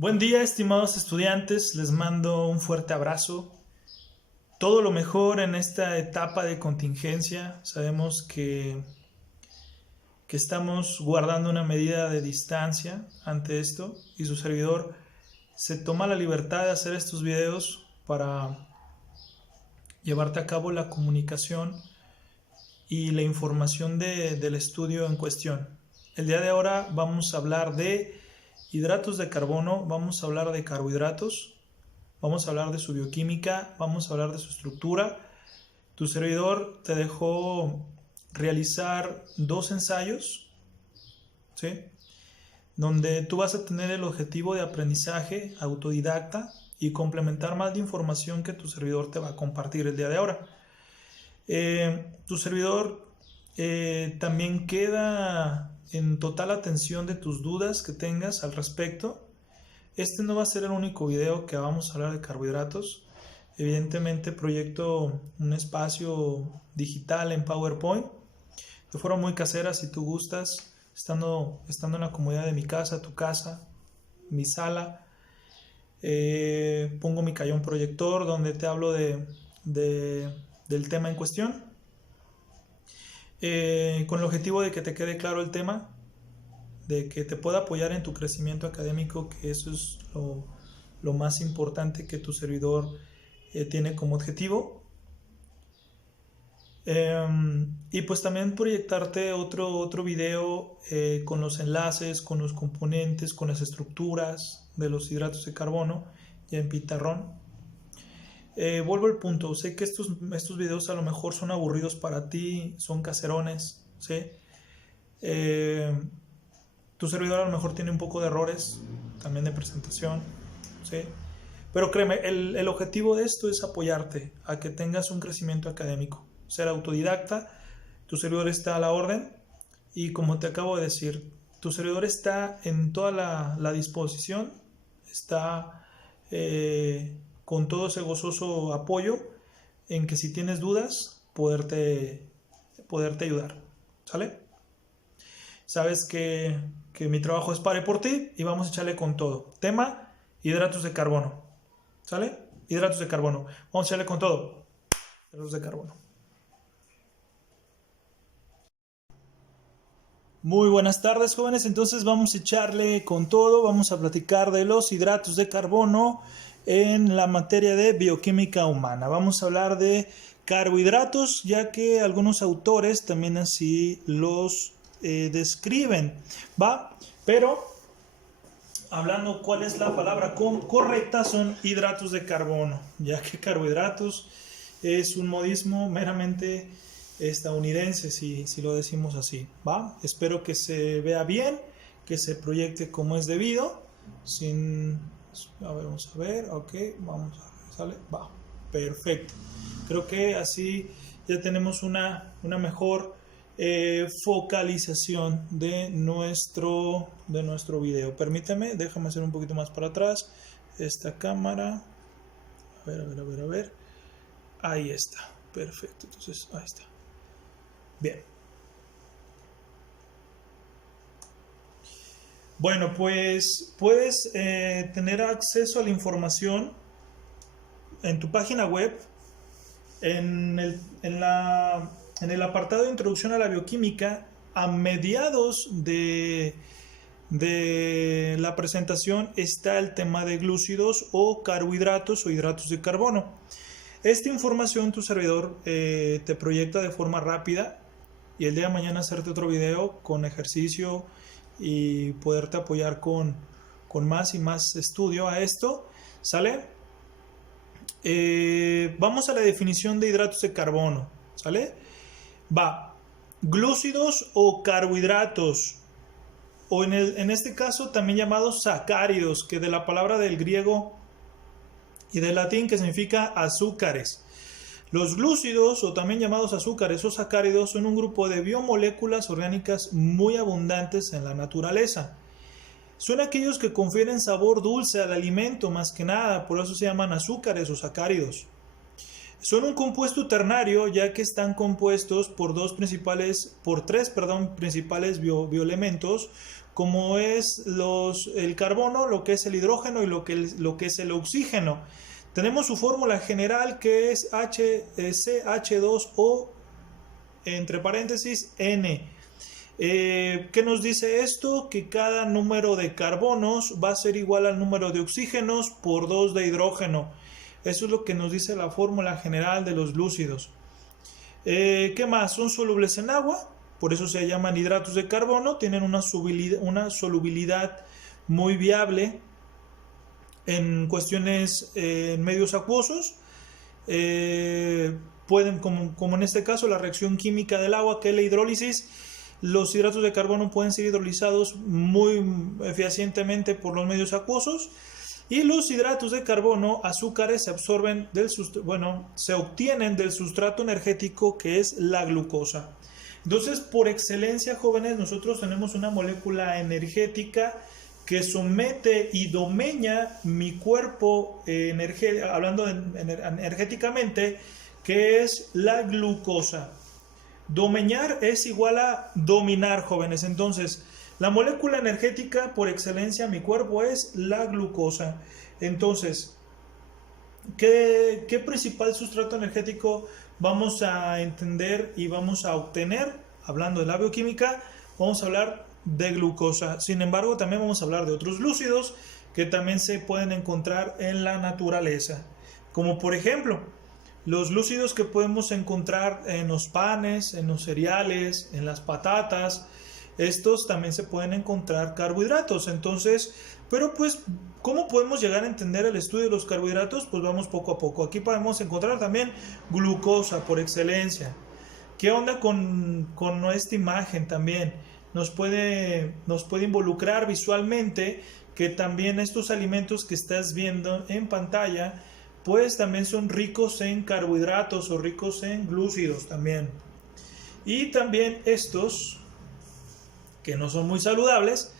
Buen día, estimados estudiantes, les mando un fuerte abrazo. Todo lo mejor en esta etapa de contingencia. Sabemos que estamos guardando una medida de distancia ante esto y su servidor se toma la libertad de hacer estos videos para llevarte a cabo la comunicación y la información del estudio en cuestión. El día de ahora vamos a hablar de hidratos de carbono, vamos a hablar de carbohidratos, vamos a hablar de su bioquímica, vamos a hablar de su estructura. Tu servidor te dejó realizar 2 ensayos, ¿sí? Donde tú vas a tener el objetivo de aprendizaje autodidacta y complementar más de información que tu servidor te va a compartir el día de ahora. Tu servidor también queda en total atención de tus dudas que tengas al respecto. Este no va a ser el único video que vamos a hablar de carbohidratos. Evidentemente proyecto un espacio digital en PowerPoint de forma muy casera, si tú gustas, estando en la comodidad de mi casa, tu casa, mi sala. Pongo mi cayón proyector donde te hablo del tema en cuestión, con el objetivo de que te quede claro el tema, de que te pueda apoyar en tu crecimiento académico, que eso es lo más importante que tu servidor tiene como objetivo. Y pues también proyectarte otro video con los enlaces, con los componentes, con las estructuras de los hidratos de carbono ya en pizarrón. Vuelvo al punto, sé que estos videos a lo mejor son aburridos para ti, son caserones, ¿sí? Tu servidor a lo mejor tiene un poco de errores también de presentación, ¿sí? Pero créeme, el objetivo de esto es apoyarte a que tengas un crecimiento académico, ser autodidacta. Tu servidor está a la orden y, como te acabo de decir, tu servidor está en toda la disposición, está con todo ese gozoso apoyo en que si tienes dudas poderte ayudar, ¿sale? Sabes que mi trabajo es pare por ti y vamos a echarle con todo. Tema, hidratos de carbono, ¿sale? Hidratos de carbono, vamos a echarle con todo. Hidratos de carbono. Muy buenas tardes, jóvenes. Entonces vamos a echarle con todo. Vamos a platicar de los hidratos de carbono en la materia de bioquímica humana. Vamos a hablar de carbohidratos, ya que algunos autores también así los describen, ¿va? Pero hablando cuál es la palabra correcta, son hidratos de carbono, ya que carbohidratos es un modismo meramente estadounidense, si lo decimos así, ¿va? Espero que se vea bien, que se proyecte como es debido, a ver, vamos a ver, ok, vamos a ver, ¿sale? Va, perfecto. Creo que así ya tenemos una mejor focalización de nuestro video. Permíteme, déjame hacer un poquito más para atrás esta cámara. A ver. Ahí está, perfecto. Entonces, ahí está. Bien. Bueno, pues puedes tener acceso a la información en tu página web, en el apartado de introducción a la bioquímica. A mediados de la presentación está el tema de glúcidos o carbohidratos o hidratos de carbono. Esta información tu servidor te proyecta de forma rápida, y el día de mañana hacerte otro video con ejercicio y poderte apoyar con más y más estudio a esto, ¿sale? Vamos a la definición de hidratos de carbono, ¿sale? Va, glúcidos o carbohidratos, o en este caso también llamados sacáridos, que de la palabra del griego y del latín que significa azúcares. Los glúcidos, o también llamados azúcares o sacáridos, son un grupo de biomoléculas orgánicas muy abundantes en la naturaleza. Son aquellos que confieren sabor dulce al alimento, más que nada, por eso se llaman azúcares o sacáridos. Son un compuesto ternario, ya que están compuestos por tres principales bioelementos, como es el carbono, lo que es el hidrógeno y lo que es el oxígeno. Tenemos su fórmula general, que es CH2O, entre paréntesis, N. ¿Qué nos dice esto? Que cada número de carbonos va a ser igual al número de oxígenos por 2 de hidrógeno. Eso es lo que nos dice la fórmula general de los glúcidos. ¿Qué más? Son solubles en agua, por eso se llaman hidratos de carbono. Tienen una solubilidad muy viable en cuestiones en medios acuosos. Pueden, como en este caso, la reacción química del agua, que es la hidrólisis. Los hidratos de carbono pueden ser hidrolizados muy eficientemente por los medios acuosos, y los hidratos de carbono, azúcares, se obtienen del sustrato energético, que es la glucosa. Entonces, por excelencia, jóvenes, nosotros tenemos una molécula energética que somete y domeña mi cuerpo, hablando energéticamente, que es la glucosa. Domeñar es igual a dominar, jóvenes. Entonces, la molécula energética por excelencia en mi cuerpo es la glucosa. Entonces, ¿qué principal sustrato energético vamos a entender y vamos a obtener? Hablando de la bioquímica, vamos a hablar de glucosa. Sin embargo, también vamos a hablar de otros glúcidos que también se pueden encontrar en la naturaleza. Como por ejemplo, los glúcidos que podemos encontrar en los panes, en los cereales, en las patatas. Estos también se pueden encontrar carbohidratos. Entonces, pero pues, ¿cómo podemos llegar a entender el estudio de los carbohidratos? Pues vamos poco a poco. Aquí podemos encontrar también glucosa por excelencia. ¿Qué onda con esta imagen también? Nos puede involucrar visualmente que también estos alimentos que estás viendo en pantalla, pues también son ricos en carbohidratos o ricos en glúcidos también. Y también estos, que no son muy saludables,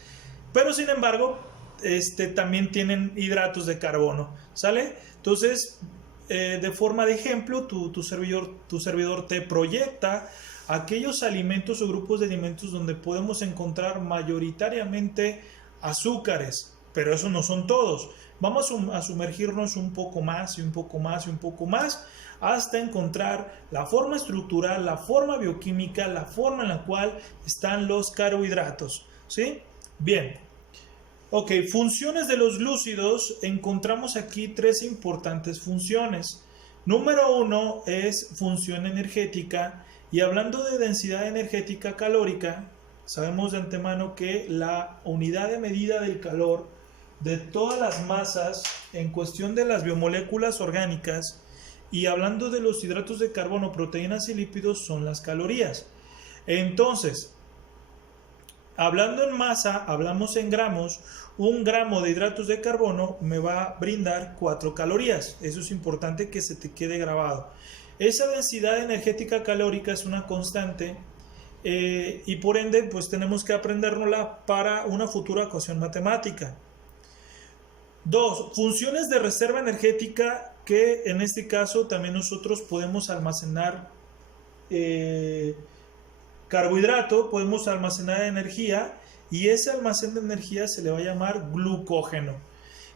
pero sin embargo, también tienen hidratos de carbono, ¿sale? Entonces, de forma de ejemplo, tu servidor te proyecta aquellos alimentos o grupos de alimentos donde podemos encontrar mayoritariamente azúcares, pero esos no son todos. Vamos a sumergirnos un poco más y un poco más y un poco más hasta encontrar la forma estructural, la forma bioquímica, la forma en la cual están los carbohidratos, ¿sí? Bien. Ok, funciones de los glúcidos. Encontramos aquí 3 importantes funciones. Número 1 es función energética, y hablando de densidad energética calórica, sabemos de antemano que la unidad de medida del calor de todas las masas en cuestión de las biomoléculas orgánicas, y hablando de los hidratos de carbono, proteínas y lípidos, son las calorías. Entonces, hablando en masa, hablamos en gramos. 1 gramo de hidratos de carbono me va a brindar 4 calorías. Eso es importante que se te quede grabado. Esa densidad energética calórica es una constante, y por ende pues tenemos que aprendérnosla para una futura ecuación matemática. 2. Funciones de reserva energética, que en este caso también nosotros podemos almacenar carbohidrato, podemos almacenar energía, y ese almacén de energía se le va a llamar glucógeno.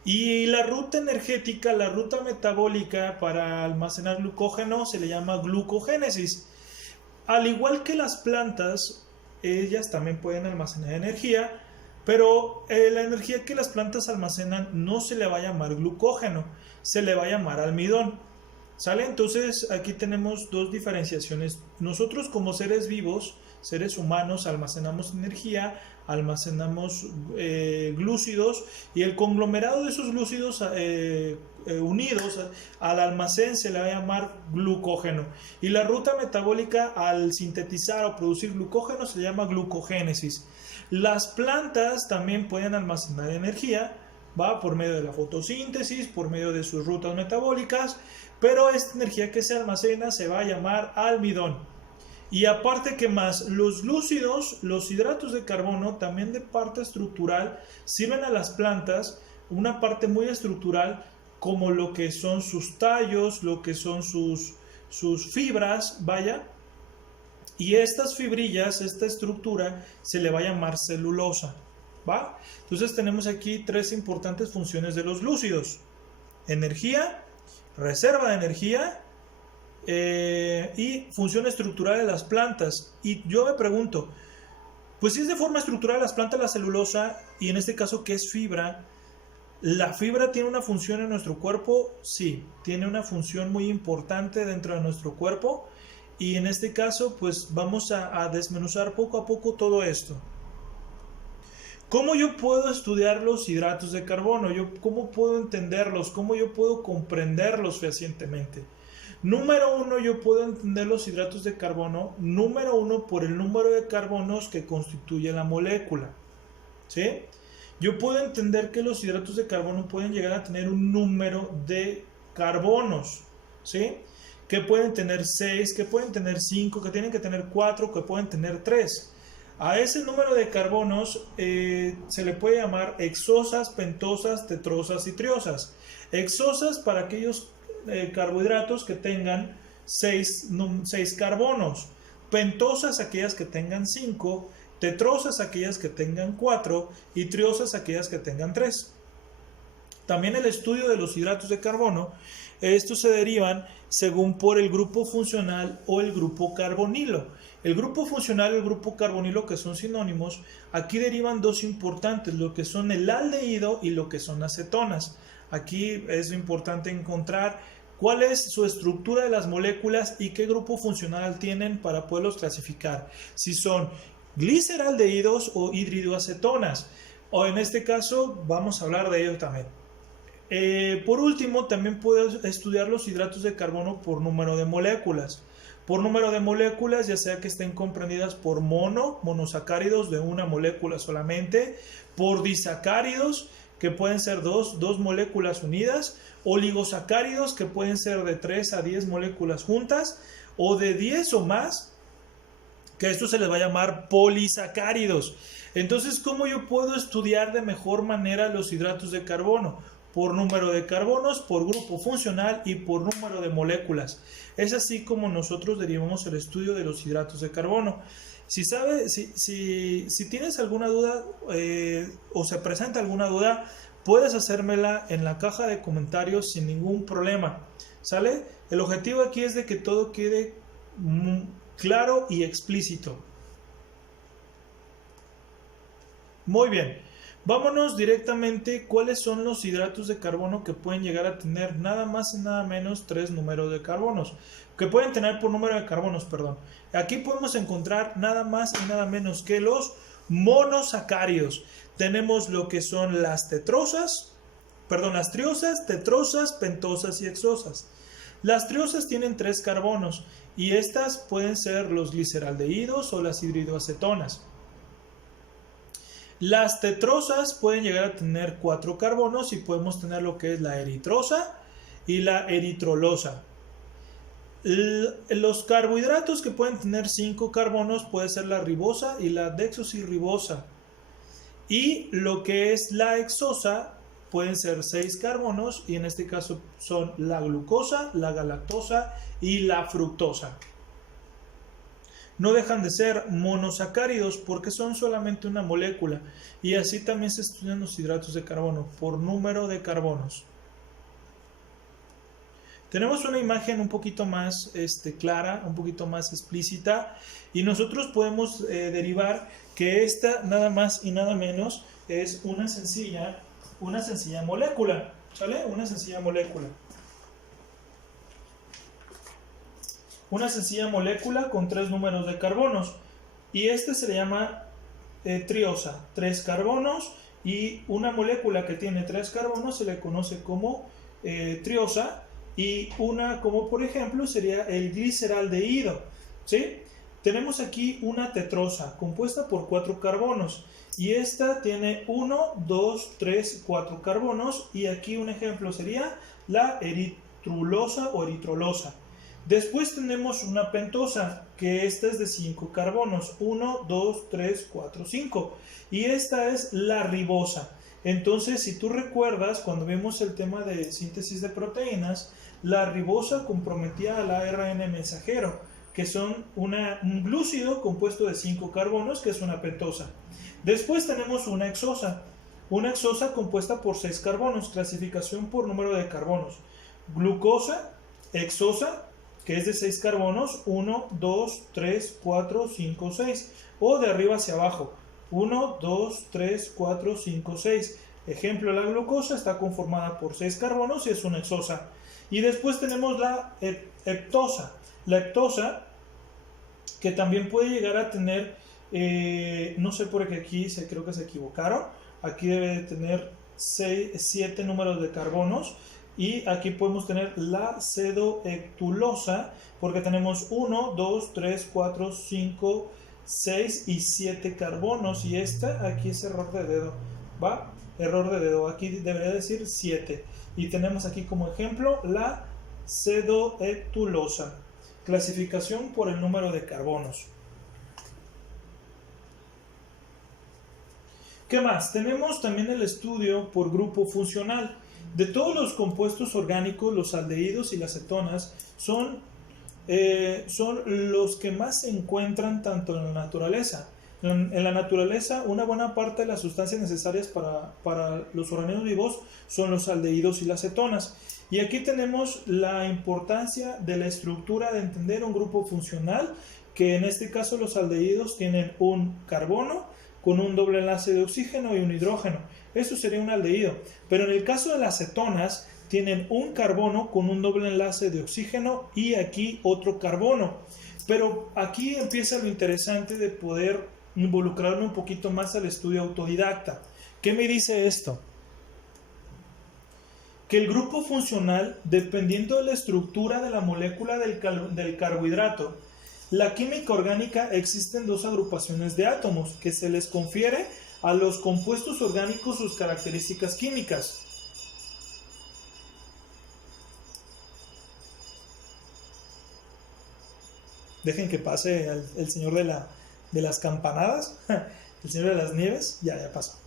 Y la ruta energética, la ruta metabólica para almacenar glucógeno se le llama glucogénesis. Al igual que las plantas, ellas también pueden almacenar energía, pero la energía que las plantas almacenan no se le va a llamar glucógeno, se le va a llamar almidón. ¿Sale? Entonces aquí tenemos 2 diferenciaciones. Nosotros como seres vivos, seres humanos, almacenamos energía, almacenamos glúcidos, y el conglomerado de esos glúcidos unidos al almacén se le va a llamar glucógeno. Y la ruta metabólica al sintetizar o producir glucógeno se llama glucogénesis. Las plantas también pueden almacenar energía, va por medio de la fotosíntesis, por medio de sus rutas metabólicas, pero esta energía que se almacena se va a llamar almidón. Y aparte, ¿qué más? Los glúcidos, los hidratos de carbono, también de parte estructural, sirven a las plantas una parte muy estructural, como lo que son sus tallos, lo que son sus fibras, vaya. Y estas fibrillas, esta estructura, se le va a llamar celulosa. ¿va? Entonces tenemos aquí tres importantes funciones de los glúcidos: energía, reserva de energía y función estructural de las plantas. Y yo me pregunto, pues si es de forma estructural las plantas, la celulosa, y en este caso que es fibra, ¿la fibra tiene una función en nuestro cuerpo? Sí, tiene una función muy importante dentro de nuestro cuerpo, y en este caso pues vamos a desmenuzar poco a poco todo esto. ¿Cómo yo puedo estudiar los hidratos de carbono? ¿Cómo puedo entenderlos? ¿Cómo yo puedo comprenderlos fehacientemente? Número uno, yo puedo entender los hidratos de carbono, número uno, por el número de carbonos que constituye la molécula, ¿sí? Yo puedo entender que los hidratos de carbono pueden llegar a tener un número de carbonos, ¿sí? Que pueden tener 6, que pueden tener 5, que tienen que tener 4, que pueden tener 3. A ese número de carbonos se le puede llamar hexosas, pentosas, tetrosas y triosas. Hexosas para aquellos carbohidratos que tengan 6 carbonos, pentosas aquellas que tengan 5, tetrosas aquellas que tengan 4 y triosas aquellas que tengan 3. También el estudio de los hidratos de carbono, estos se derivan según por el grupo funcional o el grupo carbonilo. El grupo funcional y el grupo carbonilo, que son sinónimos, aquí derivan dos importantes, lo que son el aldehído y lo que son las cetonas. Aquí es importante encontrar cuál es su estructura de las moléculas y qué grupo funcional tienen para poderlos clasificar. Si son gliceraldehídos o hidridoacetonas, o en este caso vamos a hablar de ello también. Por último, también puedes estudiar los hidratos de carbono por número de moléculas. Por número de moléculas, ya sea que estén comprendidas por monosacáridos de una molécula solamente, por disacáridos, que pueden ser dos moléculas unidas, oligosacáridos, que pueden ser de 3 a 10 moléculas juntas, o de 10 o más, que a esto se les va a llamar polisacáridos. Entonces, ¿cómo yo puedo estudiar de mejor manera los hidratos de carbono? Por número de carbonos, por grupo funcional y por número de moléculas. Es así como nosotros derivamos el estudio de los hidratos de carbono. Si tienes alguna duda o se presenta alguna duda, puedes hacérmela en la caja de comentarios sin ningún problema, ¿sale? El objetivo aquí es de que todo quede claro y explícito. Muy bien, vámonos directamente. ¿Cuáles son los hidratos de carbono que pueden llegar a tener nada más y nada menos 3 números de carbonos? Que pueden tener por número de carbonos, perdón. Aquí podemos encontrar nada más y nada menos que los monosacáridos. Tenemos lo que son las triosas, tetrosas, pentosas y hexosas. Las triosas tienen 3 carbonos y estas pueden ser los gliceraldehídos o las hidridoacetonas. Las tetrosas pueden llegar a tener 4 carbonos y podemos tener lo que es la eritrosa y la eritrolosa. Los carbohidratos que pueden tener 5 carbonos puede ser la ribosa y la desoxirribosa. Y lo que es la hexosa pueden ser 6 carbonos y en este caso son la glucosa, la galactosa y la fructosa. No dejan de ser monosacáridos porque son solamente una molécula, y así también se estudian los hidratos de carbono por número de carbonos. Tenemos una imagen un poquito más clara, un poquito más explícita, y nosotros podemos derivar que esta nada más y nada menos es una sencilla molécula, ¿sale? Una sencilla molécula. Una sencilla molécula con 3 números de carbonos, y se le llama triosa, 3 carbonos, y una molécula que tiene 3 carbonos se le conoce como triosa, y una como por ejemplo sería el gliceraldehído, ¿sí? Tenemos aquí una tetrosa compuesta por 4 carbonos, y esta tiene 1, 2, 3, 4 carbonos, y aquí un ejemplo sería la eritrulosa o eritrolosa. Después tenemos una pentosa, que esta es de 5 carbonos, 1, 2, 3, 4, 5, y esta es la ribosa. Entonces, si tú recuerdas, cuando vimos el tema de síntesis de proteínas, la ribosa comprometía al ARN mensajero, que son un glúcido compuesto de 5 carbonos, que es una pentosa. Después tenemos una hexosa compuesta por 6 carbonos, clasificación por número de carbonos. Glucosa, hexosa, que es de 6 carbonos, 1, 2, 3, 4, 5, 6, o de arriba hacia abajo, 1, 2, 3, 4, 5, 6. Ejemplo, la glucosa está conformada por 6 carbonos y es una hexosa. Y después tenemos la heptosa. La heptosa, que también puede llegar a tener, no sé por qué aquí creo que se equivocaron, aquí debe de tener 7 números de carbonos, y aquí podemos tener la cedohectulosa, porque tenemos 1, 2, 3, 4, 5, 6 y 7 carbonos, y esta aquí es error de dedo, ¿va? Error de dedo, aquí debería decir 7. Y tenemos aquí como ejemplo la cedohectulosa. Clasificación por el número de carbonos. ¿Qué más? Tenemos también el estudio por grupo funcional. De todos los compuestos orgánicos, los aldehídos y las cetonas son los que más se encuentran tanto en la naturaleza. En la naturaleza, una buena parte de las sustancias necesarias para los organismos vivos son los aldehídos y las cetonas. Y aquí tenemos la importancia de la estructura de entender un grupo funcional, que en este caso los aldehídos tienen un carbono con un doble enlace de oxígeno y un hidrógeno. Eso sería un aldehído. Pero en el caso de las cetonas, tienen un carbono con un doble enlace de oxígeno y aquí otro carbono. Pero aquí empieza lo interesante de poder involucrarme un poquito más al estudio autodidacta. ¿Qué me dice esto? Que el grupo funcional, dependiendo de la estructura de la molécula del carbohidrato, la química orgánica, existen 2 agrupaciones de átomos que se les confiere a los compuestos orgánicos sus características químicas. Dejen que pase el señor de las campanadas, el señor de las nieves, ya pasó.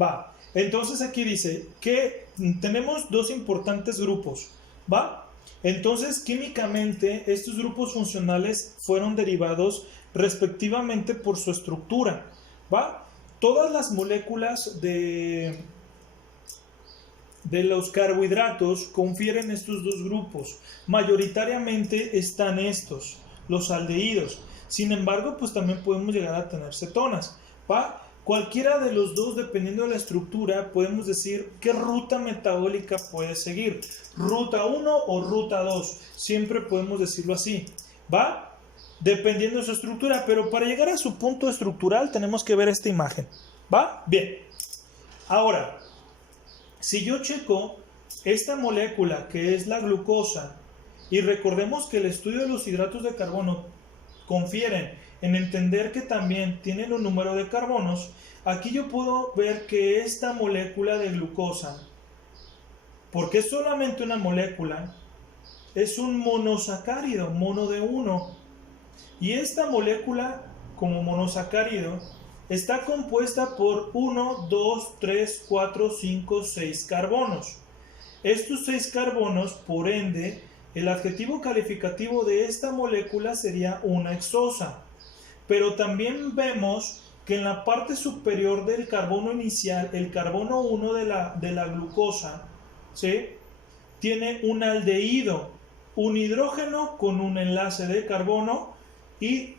Va, entonces aquí dice que tenemos 2 importantes grupos, ¿va? Entonces, químicamente, estos grupos funcionales fueron derivados respectivamente por su estructura, ¿va? Todas las moléculas de los carbohidratos confieren estos 2 grupos. Mayoritariamente están estos, los aldehídos. Sin embargo, pues también podemos llegar a tener cetonas, ¿va? Cualquiera de los 2, dependiendo de la estructura, podemos decir qué ruta metabólica puede seguir. Ruta 1 o ruta 2. Siempre podemos decirlo así, ¿va? Dependiendo de su estructura. Pero para llegar a su punto estructural tenemos que ver esta imagen, ¿va? Bien. Ahora, si yo checo esta molécula que es la glucosa, y recordemos que el estudio de los hidratos de carbono confieren en entender que también tienen un número de carbonos, aquí yo puedo ver que esta molécula de glucosa, porque es solamente una molécula, es un monosacárido, mono de 1. Y esta molécula, como monosacárido, está compuesta por 1, 2, 3, 4, 5, 6 carbonos. Estos 6 carbonos, por ende, el adjetivo calificativo de esta molécula sería una hexosa. Pero también vemos que en la parte superior del carbono inicial, el carbono 1 de la glucosa, ¿sí?, tiene un aldehído, un hidrógeno con un enlace de carbono y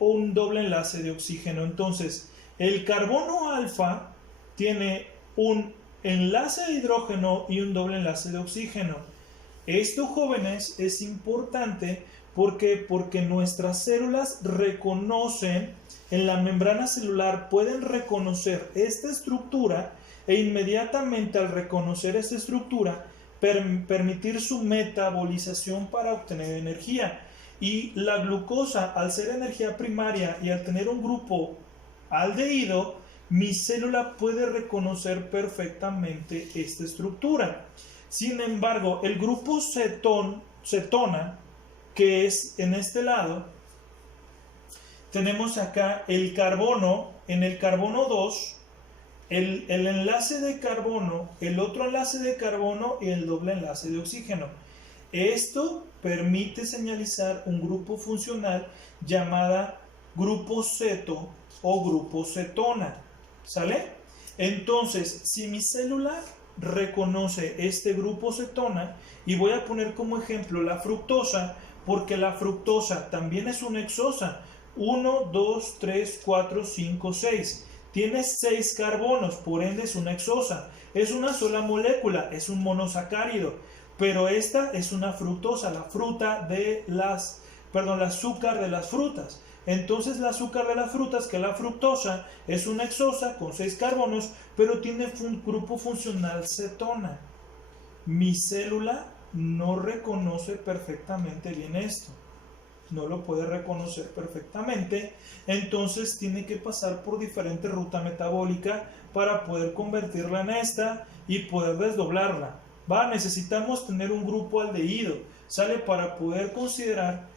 un doble enlace de oxígeno. Entonces, el carbono alfa tiene un enlace de hidrógeno y un doble enlace de oxígeno. Esto, jóvenes, es importante porque nuestras células reconocen, en la membrana celular pueden reconocer esta estructura e inmediatamente al reconocer esta estructura permitir su metabolización para obtener energía. Y la glucosa, al ser energía primaria y al tener un grupo aldehído, mi célula puede reconocer perfectamente esta estructura. Sin embargo, el grupo cetona, que es en este lado, tenemos acá el carbono, en el carbono 2, el enlace de carbono, el otro enlace de carbono y el doble enlace de oxígeno. Esto permite señalizar un grupo funcional llamada grupo ceto o grupo cetona, ¿sale? Entonces, si mi célula reconoce este grupo cetona, y voy a poner como ejemplo la fructosa, porque la fructosa también es una hexosa, 1, 2, 3, 4, 5, 6. Tiene 6 carbonos, por ende es una hexosa. Es una sola molécula, es un monosacárido. Pero esta es una fructosa, la fruta de las, perdón, el azúcar de las frutas. Entonces el azúcar de las frutas, que es la fructosa, es una hexosa con 6 carbonos, pero tiene un grupo funcional cetona. Mi célula no reconoce perfectamente bien esto. No lo puede reconocer perfectamente, entonces tiene que pasar por diferente ruta metabólica para poder convertirla en esta y poder desdoblarla. Necesitamos tener un grupo aldehído, ¿sale? Para poder considerar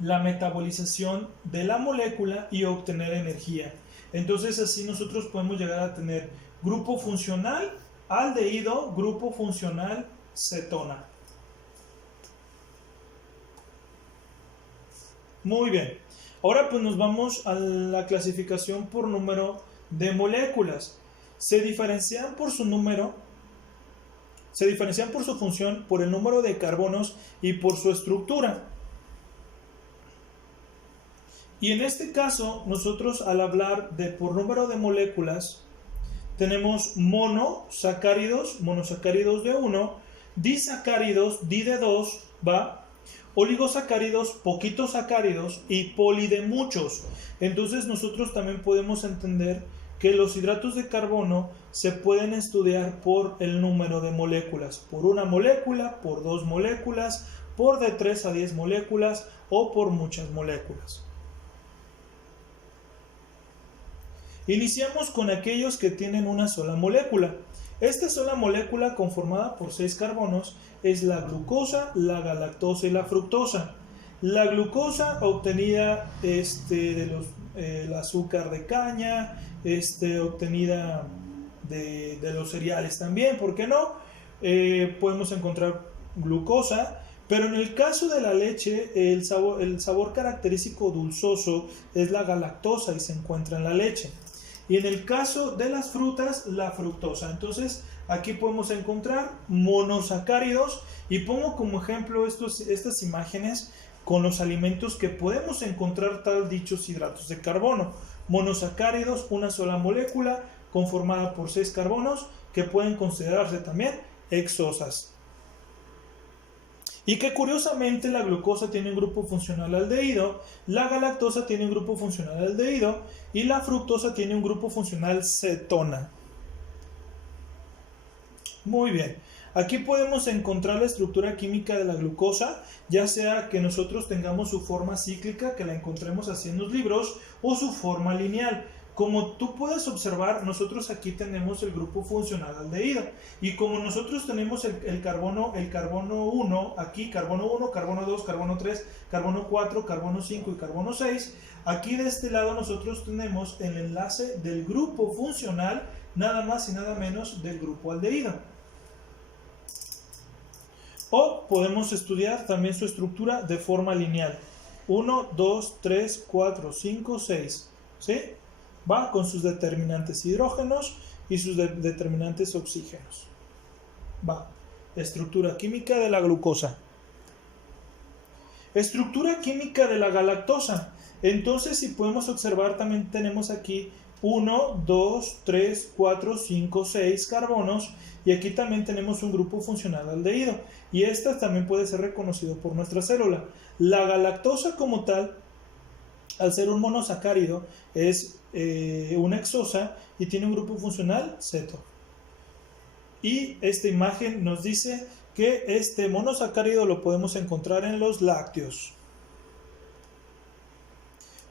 la metabolización de la molécula y obtener energía. Entonces así nosotros podemos llegar a tener grupo funcional aldehído, grupo funcional cetona. Muy bien, ahora pues nos vamos a la clasificación por número de moléculas. Se diferencian por su número, se diferencian por su función, por el número de carbonos y por su estructura. Y en este caso, nosotros al hablar de por número de moléculas, tenemos monosacáridos, monosacáridos de 1, disacáridos, di de 2, ¿va? Oligosacáridos, poquitos sacáridos y poli de muchos. Entonces nosotros también podemos entender que los hidratos de carbono se pueden estudiar por el número de moléculas, por una molécula, por 2 moléculas, por de 3 a 10 moléculas o por muchas moléculas. Iniciamos con aquellos que tienen una sola molécula. Esta sola molécula conformada por 6 carbonos es la glucosa, la galactosa y la fructosa. La glucosa obtenida del azúcar de caña, obtenida de los cereales también, ¿por qué no? Podemos encontrar glucosa, pero en el caso de la leche, el sabor característico dulzoso es la galactosa y se encuentra en la leche. Y en el caso de las frutas, la fructosa. Entonces, aquí podemos encontrar monosacáridos y pongo como ejemplo estas imágenes con los alimentos que podemos encontrar tal dichos hidratos de carbono. Monosacáridos, una sola molécula conformada por 6 carbonos que pueden considerarse también hexosas. Y que curiosamente la glucosa tiene un grupo funcional aldehído, la galactosa tiene un grupo funcional aldehído y la fructosa tiene un grupo funcional cetona. Muy bien, aquí podemos encontrar la estructura química de la glucosa, ya sea que nosotros tengamos su forma cíclica, que la encontremos así en los libros, o su forma lineal. Como tú puedes observar, nosotros aquí tenemos el grupo funcional aldehído. Y como nosotros tenemos el carbono 1, aquí carbono 1, carbono 2, carbono 3, carbono 4, carbono 5 y carbono 6, aquí de este lado nosotros tenemos el enlace del grupo funcional, nada más y nada menos del grupo aldehído. O podemos estudiar también su estructura de forma lineal. 1, 2, 3, 4, 5, 6. ¿Sí? Va con sus determinantes hidrógenos y sus determinantes oxígenos. Va. Estructura química de la glucosa. Estructura química de la galactosa. Entonces, si podemos observar, también tenemos aquí 1, 2, 3, 4, 5, 6 carbonos. Y aquí también tenemos un grupo funcional aldehído. Y este también puede ser reconocido por nuestra célula. La galactosa como tal, al ser un monosacárido, es una hexosa y tiene un grupo funcional ceto. Y esta imagen nos dice que este monosacárido lo podemos encontrar en los lácteos.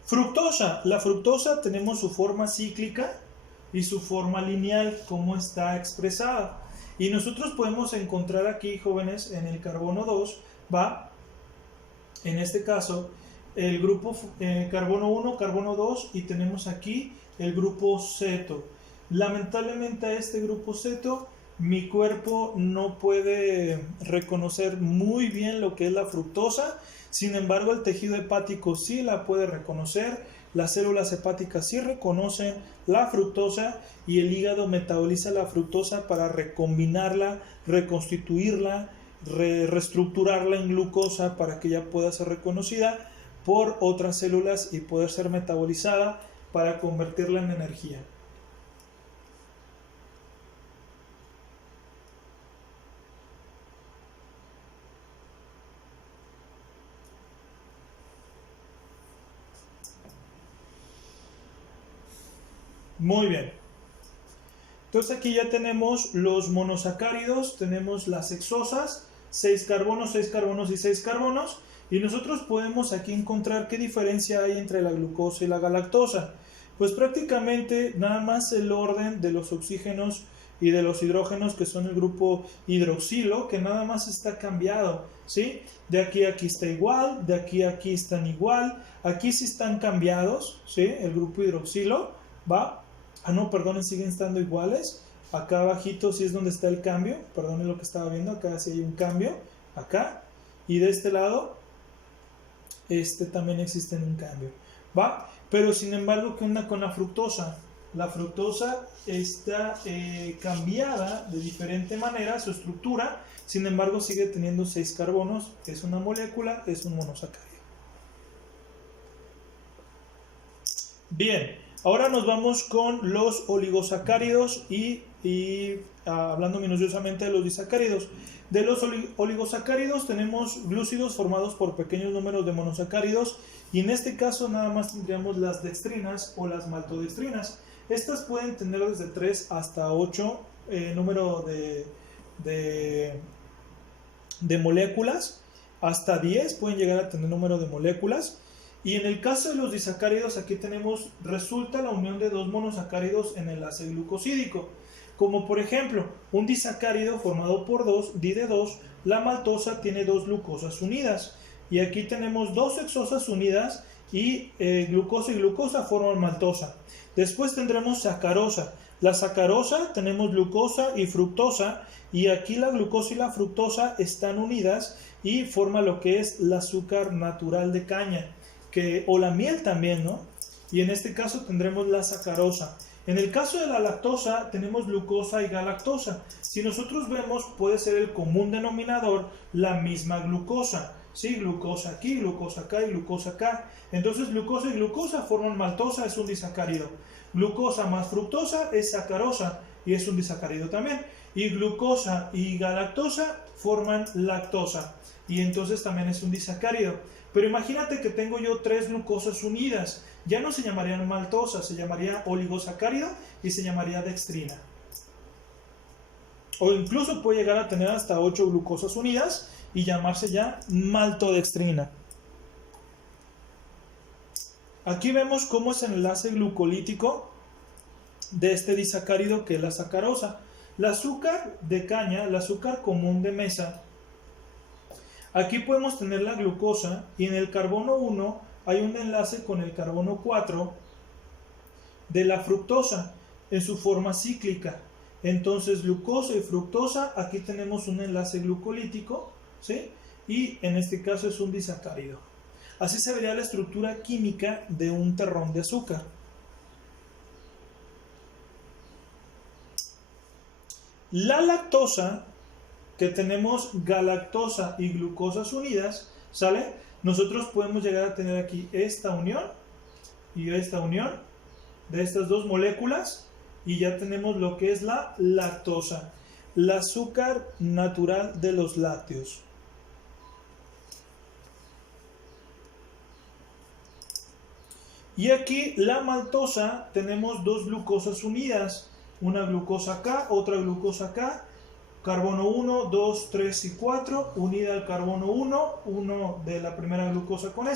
Fructosa. La fructosa tenemos su forma cíclica y su forma lineal, como está expresada. Y nosotros podemos encontrar aquí, jóvenes, en el carbono 2, en este caso, el grupo carbono 1, carbono 2 y tenemos aquí el grupo ceto. Lamentablemente a este grupo ceto mi cuerpo no puede reconocer muy bien lo que es la fructosa. Sin embargo, el tejido hepático sí la puede reconocer. Las células hepáticas sí reconocen la fructosa y el hígado metaboliza la fructosa para recombinarla, reconstituirla, reestructurarla en glucosa para que ya pueda ser reconocida por otras células y poder ser metabolizada para convertirla en energía. Muy bien. Entonces aquí ya tenemos los monosacáridos, tenemos las hexosas, 6 carbonos, 6 carbonos y 6 carbonos. Y nosotros podemos aquí encontrar qué diferencia hay entre la glucosa y la galactosa. Pues prácticamente nada más el orden de los oxígenos y de los hidrógenos, que son el grupo hidroxilo, que nada más está cambiado, ¿sí? De aquí a aquí está igual, de aquí a aquí están igual, aquí sí están cambiados, ¿sí? El grupo hidroxilo, ¿va? Ah, no, perdonen, siguen estando iguales. Acá abajito sí es donde está el cambio, perdonen lo que estaba viendo, acá sí hay un cambio, acá. Y de este lado, también existe un cambio, ¿va? Pero sin embargo, ¿qué onda con la fructosa? La fructosa está cambiada de diferente manera, su estructura, sin embargo sigue teniendo 6 carbonos, es una molécula, es un monosacárido. Bien, ahora nos vamos con los oligosacáridos y hablando minuciosamente de los disacáridos. De los oligosacáridos tenemos glúcidos formados por pequeños números de monosacáridos y en este caso nada más tendríamos las dextrinas o las maltodextrinas. Estas pueden tener desde 3 hasta 8 número de moléculas, hasta 10 pueden llegar a tener número de moléculas. Y en el caso de los disacáridos, aquí resulta la unión de dos monosacáridos en enlace glucosídico. Como por ejemplo, un disacárido formado por di de 2, la maltosa tiene dos glucosas unidas. Y aquí tenemos dos hexosas unidas y glucosa y glucosa forman maltosa. Después tendremos sacarosa. La sacarosa tenemos glucosa y fructosa y aquí la glucosa y la fructosa están unidas y forma lo que es el azúcar natural de caña. O la miel también, ¿no? Y en este caso tendremos la sacarosa. En el caso de la lactosa tenemos glucosa y galactosa. Si nosotros vemos, puede ser el común denominador la misma glucosa. ¿Sí? Glucosa aquí, glucosa acá y glucosa acá. Entonces glucosa y glucosa forman maltosa, es un disacárido. Glucosa más fructosa es sacarosa y es un disacárido también. Y glucosa y galactosa forman lactosa y entonces también es un disacárido. Pero imagínate que tengo yo 3 glucosas unidas. Ya no se llamarían maltosa, se llamaría oligosacárido y se llamaría dextrina. O incluso puede llegar a tener hasta 8 glucosas unidas y llamarse ya maltodextrina. Aquí vemos cómo es el enlace glucolítico de este disacárido que es la sacarosa. El azúcar de caña, el azúcar común de mesa, aquí podemos tener la glucosa y en el carbono 1 hay un enlace con el carbono 4 de la fructosa en su forma cíclica. Entonces glucosa y fructosa, aquí tenemos un enlace glucolítico, ¿sí? Y en este caso es un disacárido. Así se vería la estructura química de un terrón de azúcar. La lactosa, que tenemos galactosa y glucosas unidas, ¿sale? Nosotros podemos llegar a tener aquí esta unión y esta unión de estas dos moléculas y ya tenemos lo que es la lactosa, el azúcar natural de los lácteos. Y aquí la maltosa tenemos dos glucosas unidas, una glucosa acá, otra glucosa acá, carbono 1, 2, 3 y 4, unida al carbono 1 de la primera glucosa con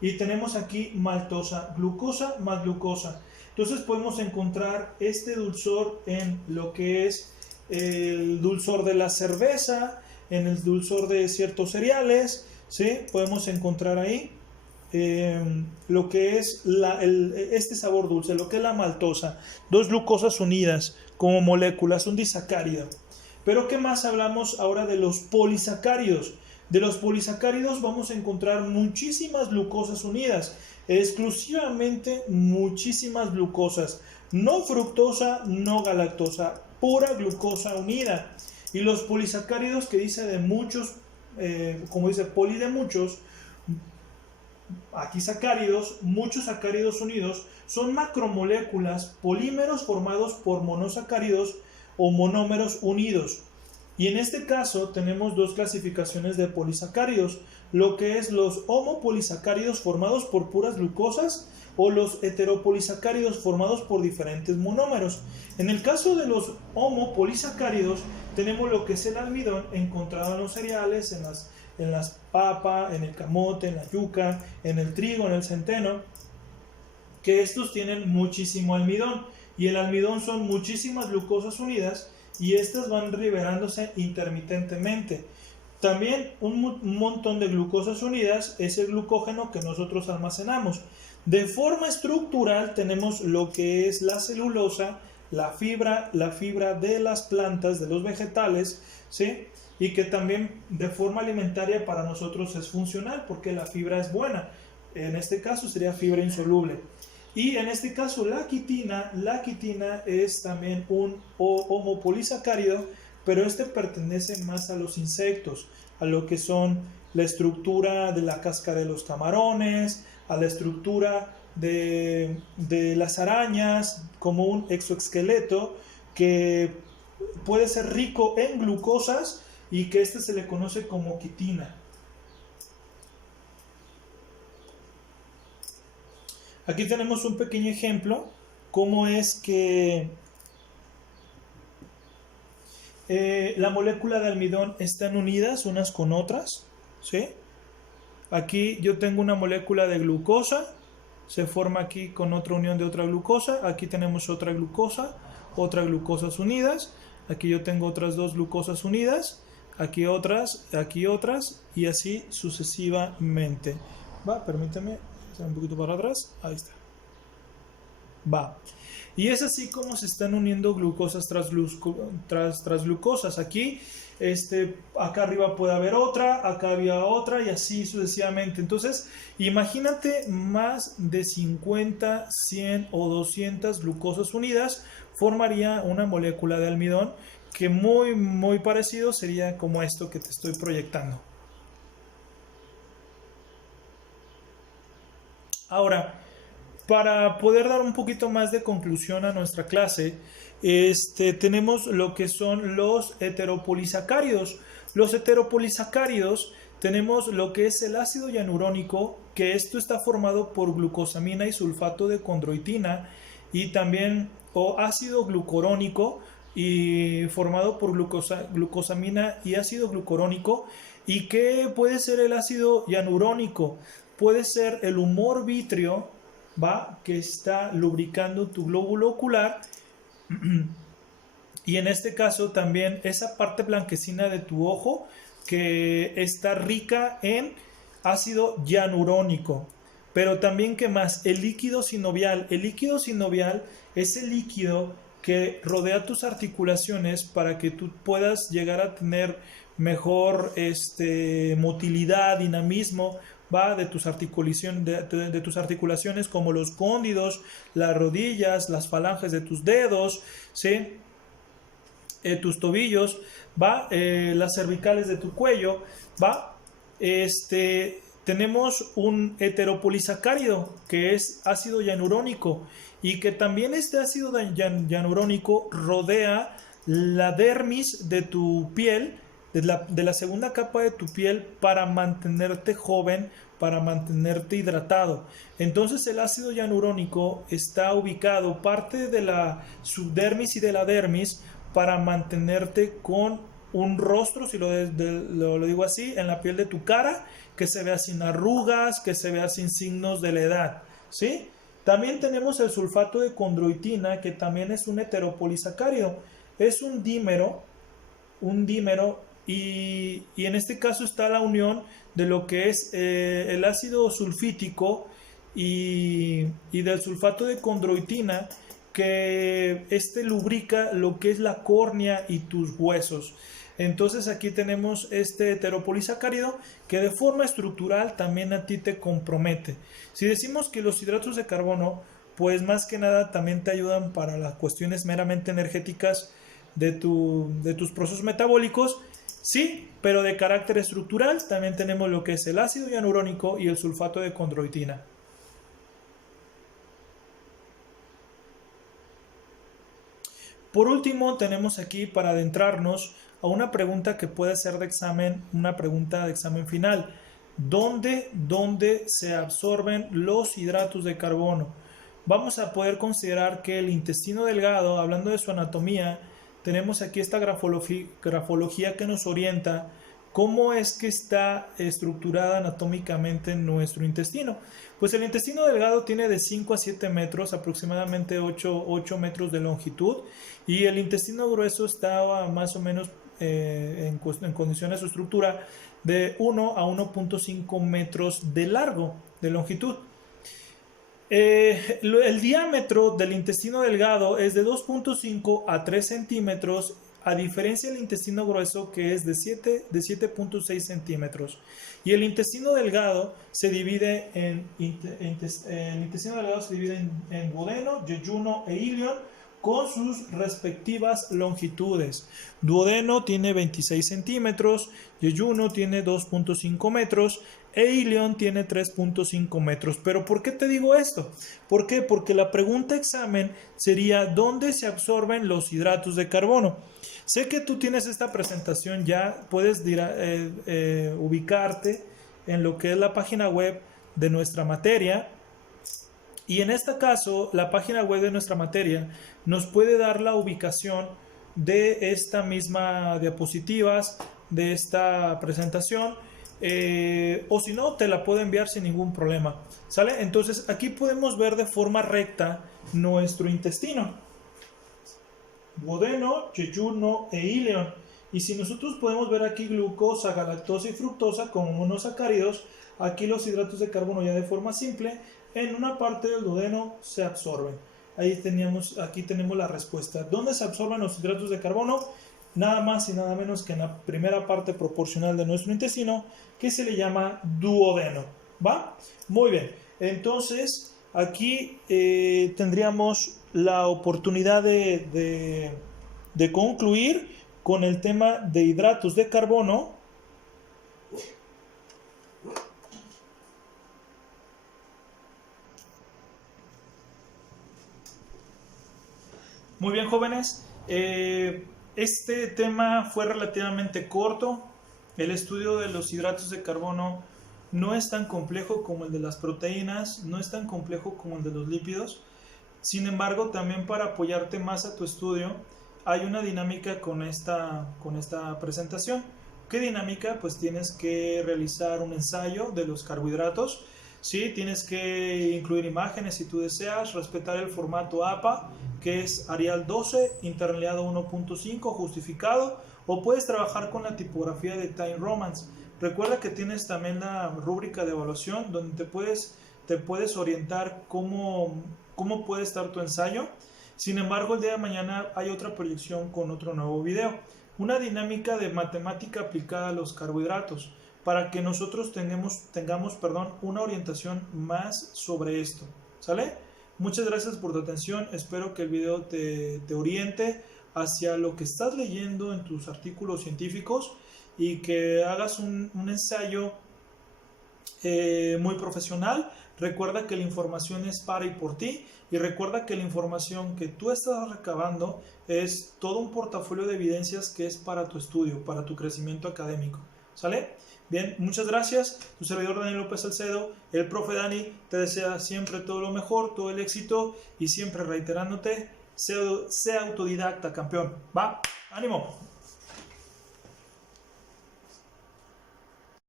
y tenemos aquí maltosa, glucosa más glucosa. Entonces podemos encontrar este dulzor en lo que es el dulzor de la cerveza, en el dulzor de ciertos cereales, ¿sí? Podemos encontrar ahí lo que es este sabor dulce, lo que es la maltosa, dos glucosas unidas como moléculas, un disacárido. Pero ¿qué más hablamos ahora de los polisacáridos? De los polisacáridos vamos a encontrar muchísimas glucosas unidas, exclusivamente muchísimas glucosas, no fructosa, no galactosa, pura glucosa unida. Y los polisacáridos, que dice de muchos, como dice poli de muchos, aquí sacáridos, muchos sacáridos unidos, son macromoléculas, polímeros formados por monosacáridos o monómeros unidos. Y en este caso tenemos dos clasificaciones de polisacáridos, lo que es los homopolisacáridos formados por puras glucosas o los heteropolisacáridos formados por diferentes monómeros. En el caso de los homopolisacáridos tenemos lo que es el almidón encontrado en los cereales, en las papas, en el camote, en la yuca, en el trigo, en el centeno, que estos tienen muchísimo almidón, y el almidón son muchísimas glucosas unidas, y estas van liberándose intermitentemente. También un montón de glucosas unidas es el glucógeno que nosotros almacenamos. De forma estructural tenemos lo que es la celulosa, la fibra de las plantas, de los vegetales, ¿sí? Y que también de forma alimentaria para nosotros es funcional porque la fibra es buena. En este caso sería fibra insoluble. Y en este caso la quitina es también un homopolisacárido, pero este pertenece más a los insectos, a lo que son la estructura de la cáscara de los camarones, a la estructura de las arañas, como un exoesqueleto que puede ser rico en glucosas y que este se le conoce como quitina. Aquí tenemos un pequeño ejemplo, cómo es que la molécula de almidón están unidas unas con otras, ¿sí? Aquí yo tengo una molécula de glucosa, se forma aquí con otra unión de otra glucosa, aquí tenemos otra glucosas unidas, aquí yo tengo otras dos glucosas unidas, aquí otras, y así sucesivamente. Va, permítame un poquito para atrás, ahí está. Va. Y es así como se están uniendo glucosas tras glucosas. Aquí, acá arriba puede haber otra, acá había otra y así sucesivamente. Entonces, imagínate más de 50, 100 o 200 glucosas unidas formaría una molécula de almidón que muy parecido sería como esto que te estoy proyectando. Ahora, para poder dar un poquito más de conclusión a nuestra clase, tenemos lo que son los heteropolisacáridos. Los heteropolisacáridos tenemos lo que es el ácido hialurónico, que esto está formado por glucosamina y sulfato de condroitina, y también ácido glucurónico y formado por glucosamina y ácido glucurónico. ¿Y qué puede ser el ácido hialurónico? Puede ser el humor vítreo, ¿va? Que está lubricando tu glóbulo ocular, y en este caso también esa parte blanquecina de tu ojo que está rica en ácido hialurónico. Pero también, ¿qué más? El líquido sinovial. El líquido sinovial es el líquido que rodea tus articulaciones para que tú puedas llegar a tener mejor motilidad, dinamismo, va, de tus articulaciones, como los cóndilos, las rodillas, las falanges de tus dedos, ¿sí? Tus tobillos, va, las cervicales de tu cuello, va. Tenemos un heteropolisacárido que es ácido hialurónico, y que también este ácido hialurónico rodea la dermis de tu piel, de la segunda capa de tu piel, para mantenerte joven, para mantenerte hidratado. Entonces el ácido hialurónico está ubicado parte de la subdermis y de la dermis para mantenerte con un rostro, si lo digo así, en la piel de tu cara, que se vea sin arrugas, que se vea sin signos de la edad, ¿sí? También tenemos el sulfato de condroitina, que también es un heteropolisacárido. Es un dímero, y en este caso está la unión de lo que es el ácido sulfítico y del sulfato de condroitina, que este lubrica lo que es la córnea y tus huesos. Entonces aquí tenemos este heteropolisacárido que de forma estructural también a ti te compromete. Si decimos que los hidratos de carbono, pues más que nada también te ayudan para las cuestiones meramente energéticas de tus procesos metabólicos, sí, pero de carácter estructural también tenemos lo que es el ácido hialurónico y el sulfato de condroitina. Por último, tenemos aquí para adentrarnos a una pregunta que puede ser de examen, una pregunta de examen final. ¿Dónde se absorben los hidratos de carbono? Vamos a poder considerar que el intestino delgado, hablando de su anatomía, tenemos aquí esta grafología que nos orienta cómo es que está estructurada anatómicamente nuestro intestino. Pues el intestino delgado tiene de 5 a 7 metros, aproximadamente 8 metros de longitud, y el intestino grueso está más o menos en condiciones de su estructura de 1 a 1.5 metros de largo, de longitud. El diámetro del intestino delgado es de 2.5 a 3 centímetros, a diferencia del intestino grueso que es de 7.6 centímetros. Y el intestino delgado se divide en duodeno, yeyuno e ilion, con sus respectivas longitudes. Duodeno tiene 26 centímetros, yeyuno tiene 2.5 metros e ilion tiene 3.5 metros. ¿Pero por qué te digo esto? ¿Por qué? Porque la pregunta examen sería ¿dónde se absorben los hidratos de carbono? Sé que tú tienes esta presentación ya, puedes ubicarte en lo que es la página web de nuestra materia. Y en este caso, la página web de nuestra materia nos puede dar la ubicación de esta misma diapositivas, de esta presentación, o si no, te la puedo enviar sin ningún problema. ¿Sale? Entonces, aquí podemos ver de forma recta nuestro intestino. Duodeno, yeyuno e ilion. Y si nosotros podemos ver aquí glucosa, galactosa y fructosa como monosacáridos, aquí los hidratos de carbono ya de forma simple, en una parte del duodeno se absorben. Aquí tenemos la respuesta. ¿Dónde se absorben los hidratos de carbono? Nada más y nada menos que en la primera parte proporcional de nuestro intestino, que se le llama duodeno. ¿Va? Muy bien. Entonces, aquí tendríamos la oportunidad de concluir con el tema de hidratos de carbono. Muy bien, jóvenes. Este tema fue relativamente corto. El estudio de los hidratos de carbono no es tan complejo como el de las proteínas, no es tan complejo como el de los lípidos. Sin embargo, también para apoyarte más a tu estudio, hay una dinámica con esta presentación. ¿Qué dinámica? Pues tienes que realizar un ensayo de los carbohidratos. Sí, tienes que incluir imágenes si tú deseas, respetar el formato APA, que es Arial 12, interlineado 1.5, justificado, o puedes trabajar con la tipografía de Time Romance. Recuerda que tienes también la rúbrica de evaluación, donde te puedes orientar cómo puede estar tu ensayo. Sin embargo, el día de mañana hay otra proyección con otro nuevo video. Una dinámica de matemática aplicada a los carbohidratos, para que nosotros tengamos una orientación más sobre esto. ¿Sale? Muchas gracias por tu atención. Espero que el video te oriente hacia lo que estás leyendo en tus artículos científicos y que hagas un ensayo muy profesional. Recuerda que la información es para y por ti, y recuerda que la información que tú estás recabando es todo un portafolio de evidencias que es para tu estudio, para tu crecimiento académico. ¿Sale? Bien, muchas gracias. Tu servidor Daniel López Salcedo, el profe Dani, te desea siempre todo lo mejor, todo el éxito, y siempre reiterándote, sea autodidacta, campeón. ¿Va? ¡Ánimo!